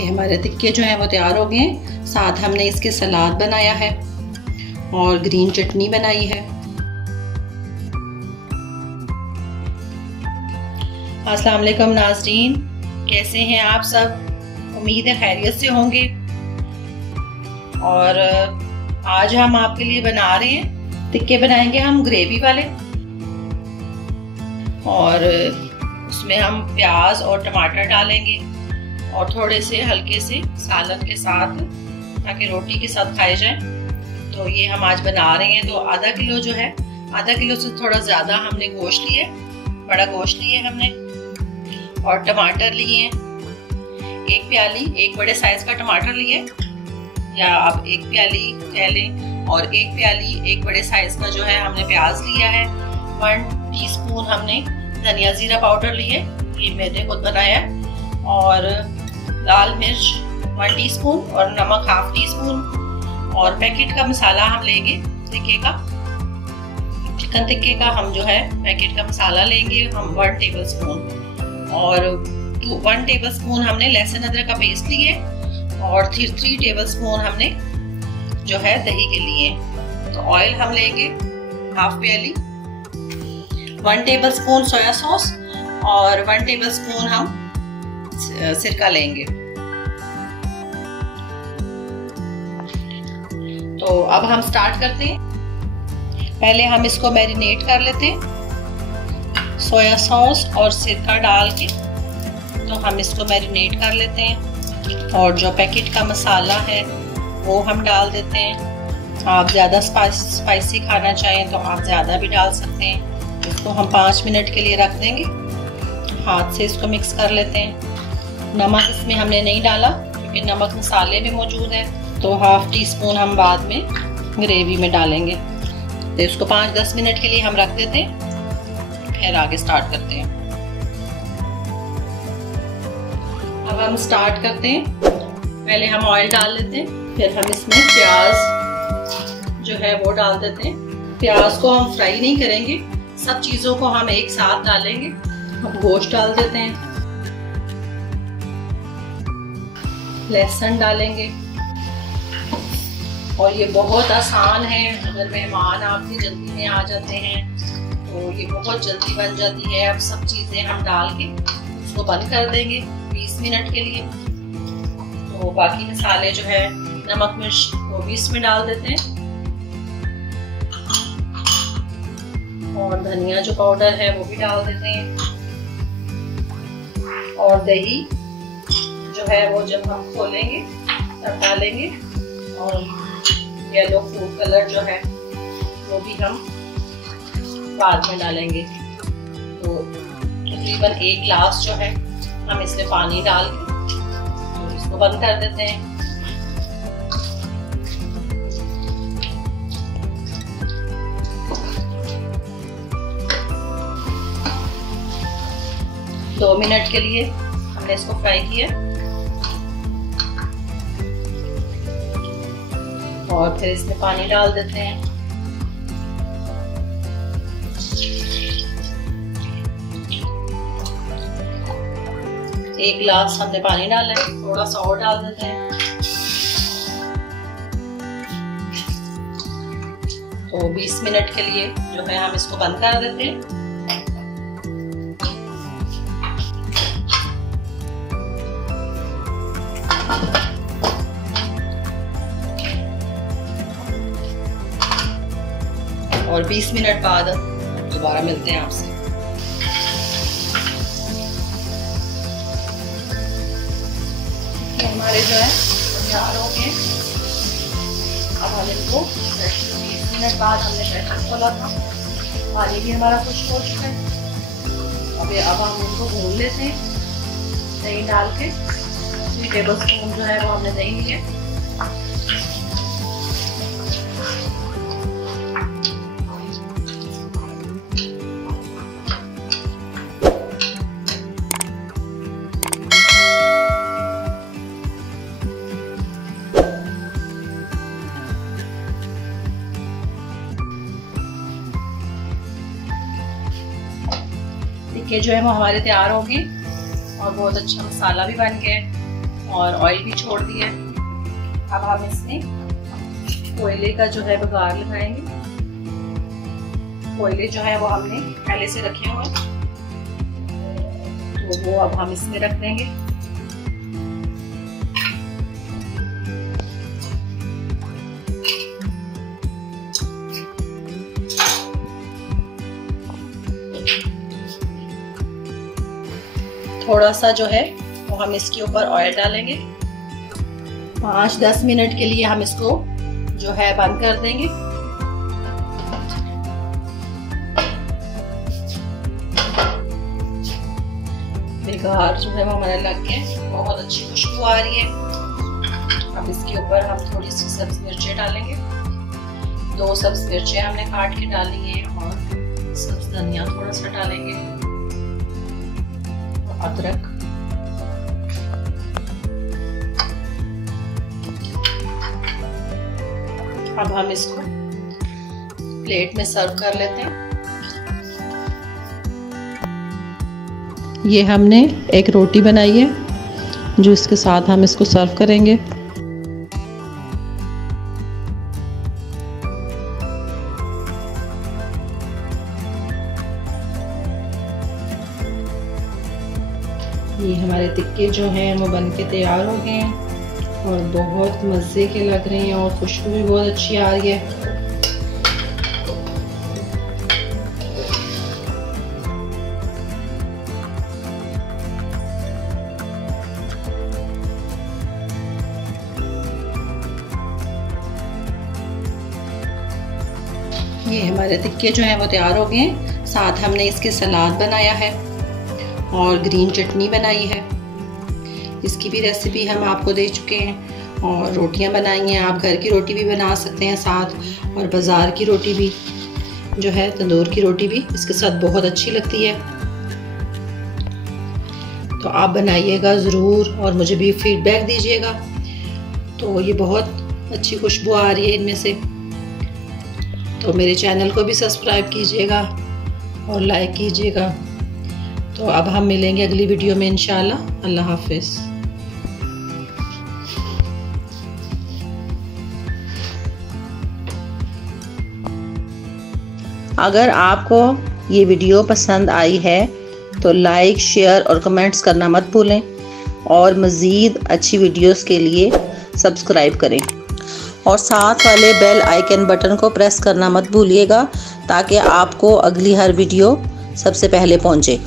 ये हमारे टिक्के जो हैं वो तैयार हो गए हैं। साथ हमने इसके सलाद बनाया है और ग्रीन चटनी बनाई है। अस्सलाम वालेकुम नाज़रीन, कैसे हैं आप सब? उम्मीद है खैरियत से होंगे। और आज हम आपके लिए बना रहे हैं टिक्के, बनाएंगे हम ग्रेवी वाले। और उसमें हम प्याज और टमाटर डालेंगे और थोड़े से हल्के से सालन के साथ, ताकि रोटी के साथ खाए जाए। तो ये हम आज बना रहे हैं। तो आधा किलो जो है, आधा किलो से थोड़ा ज़्यादा हमने गोश्त लिए, बड़ा गोश्त लिए हमने, और टमाटर लिए, एक प्याली, एक बड़े साइज का टमाटर लिए, या आप एक प्याली कह लें, और एक प्याली एक बड़े साइज का जो है हमने प्याज लिया है। 1 टीस्पून हमने धनिया जीरा पाउडर लिए, ये मैंने खुद बनाया है। और लाल मिर्च 1 टीस्पून और नमक 1/2 टीस्पून। और पैकेट का मसाला हम लेंगे टिक्के का, चिकन टिक्के का हम जो है पैकेट का मसाला लेंगे हम 1 टेबलस्पून। और 1 टेबलस्पून हमने लहसुन अदरक का पेस्ट लिए, और 3 टेबलस्पून हमने जो है दही के लिए। तो ऑयल हम लेंगे 1/2 प्याली, 1 टेबलस्पून सोया सॉस और 1 टेबलस्पून हम सिरका लेंगे। तो अब हम स्टार्ट करते हैं। पहले हम इसको मैरिनेट कर लेते हैं सोया सॉस और सिरका डाल के। तो हम इसको मैरिनेट कर लेते हैं। और जो पैकेट का मसाला है वो हम डाल देते हैं। आप ज़्यादा स्पाइसी खाना चाहें तो आप ज़्यादा भी डाल सकते हैं। इसको हम 5 मिनट के लिए रख देंगे। हाथ से इसको मिक्स कर लेते हैं। नमक इसमें हमने नहीं डाला क्योंकि नमक मसाले में मौजूद है। तो 1/2 टीस्पून हम बाद में ग्रेवी में डालेंगे। तो इसको 5-10 मिनट के लिए हम रख देते हैं, फिर आगे स्टार्ट करते हैं। अब हम स्टार्ट करते हैं। पहले हम ऑयल डाल लेते हैं, फिर हम इसमें प्याज जो है वो डाल देते हैं। प्याज को हम फ्राई नहीं करेंगे, सब चीज़ों को हम एक साथ डालेंगे। अब गोश्त डाल देते हैं, लहसुन डालेंगे। और ये बहुत आसान है, अगर मेहमान आपके जल्दी में आ जाते हैं तो ये बहुत जल्दी बन जाती है। अब सब चीज़ें हम डाल के इसको बंद कर देंगे 20 मिनट के लिए। तो बाकी मसाले जो है, नमक मिर्च, वो भी इसमें डाल देते हैं। और धनिया जो पाउडर है वो भी डाल देते हैं। और दही जो है वो जब हम खोलेंगे तब डालेंगे। और येलो फूड कलर जो है वो भी हम बाद में डालेंगे। तो तकरीबन 1 गिलास जो है हम इसमें पानी डाल के तो इसको बंद कर देते हैं। दो मिनट के लिए हमने इसको फ्राई किया। और फिर इसमें पानी डाल देते हैं। एक गिलास हमने पानी डाला है, थोड़ा सा और डाल देते हैं। तो 20 मिनट के लिए जो है हम इसको बंद कर देते हैं। और 20 मिनट बाद दोबारा मिलते हैं आपसे। हमारे जो है तैयार हो गए। अब हम इनको 20 मिनट बाद हमने प्रेशर खोला था, पानी भी हमारा खुश्क हो चुका है। अब हम इनको भून लेते हैं दही डाल के। 3 टेबलस्पून जो है वो हमने दही लिए। टिक्के जो है वो हमारे तैयार हो गए और बहुत अच्छा मसाला भी बन गया है। और ऑयल भी छोड़ दिया है। अब हम इसमें कोयले का जो है बघार लगाएंगे। कोयले जो है वो हमने पहले से रखे हुए हैं, तो वो अब हम इसमें रख देंगे। थोड़ा सा जो है वो हम इसके ऊपर ऑयल डालेंगे। 5-10 मिनट के लिए हम इसको जो है बंद कर देंगे। बघार जो है वो हमारा लग गया, बहुत अच्छी खुशबू आ रही है। अब इसके ऊपर हम थोड़ी सी सब्ज मिर्चें डालेंगे। 2 सब्ज मिर्चें हमने काट के डाली है और सब्ज धनिया थोड़ा सा डालेंगे, अदरक, अब हम इसको प्लेट में सर्व कर लेते हैं। ये हमने एक रोटी बनाई है जो इसके साथ हम इसको सर्व करेंगे। ये हमारे टिक्के जो हैं वो बन के तैयार हो गए हैं और बहुत मज़े के लग रहे हैं और खुशबू भी बहुत अच्छी आ रही है। ये हमारे टिक्के जो हैं वो तैयार हो गए हैं। साथ हमने इसके सलाद बनाया है और ग्रीन चटनी बनाई है। इसकी भी रेसिपी हम आपको दे चुके हैं। और रोटियां बनाई हैं, आप घर की रोटी भी बना सकते हैं साथ, और बाज़ार की रोटी भी जो है, तंदूर की रोटी भी इसके साथ बहुत अच्छी लगती है। तो आप बनाइएगा ज़रूर और मुझे भी फीडबैक दीजिएगा। तो ये बहुत अच्छी खुशबू आ रही है इनमें से। तो मेरे चैनल को भी सब्सक्राइब कीजिएगा और लाइक कीजिएगा। तो अब हम मिलेंगे अगली वीडियो में इंशाल्लाह। अल्लाह हाफिज़। अगर आपको ये वीडियो पसंद आई है तो लाइक, शेयर और कमेंट्स करना मत भूलें और मज़ीद अच्छी वीडियोस के लिए सब्सक्राइब करें और साथ वाले बेल आइकन बटन को प्रेस करना मत भूलिएगा ताकि आपको अगली हर वीडियो सबसे पहले पहुंचे।